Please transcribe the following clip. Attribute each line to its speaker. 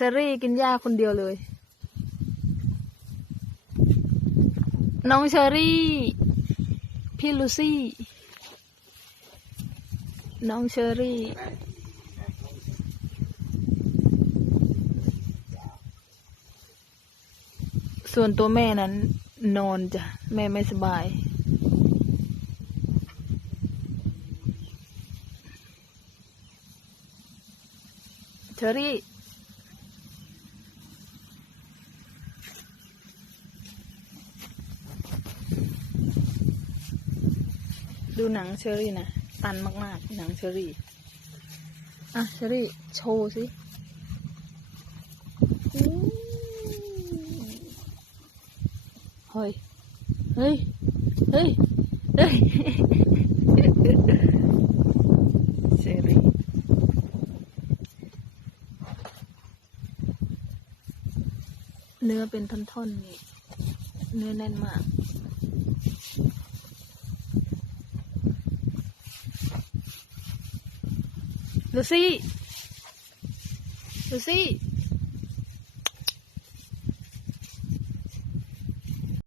Speaker 1: เซรี่กินหญ้าคนเดียวเลย น้องเชอรี่ พี่ลูซี่ น้องเชอรี่ ส่วนตัวแม่นั้น นอนจ้ะ แม่ไม่สบายเชอรี่ ดูหนังเชอรี่นะ ตันมากๆ หนังเชอรี่ อะเชอรี่ โชว์สิเฮ้ย เฮ้ย เฮ้ย เฮ้ยเชอรี่เนื้อเป็นท่อนๆนี่ เนื้อแน่นมาก ลูซี่ ลูซี่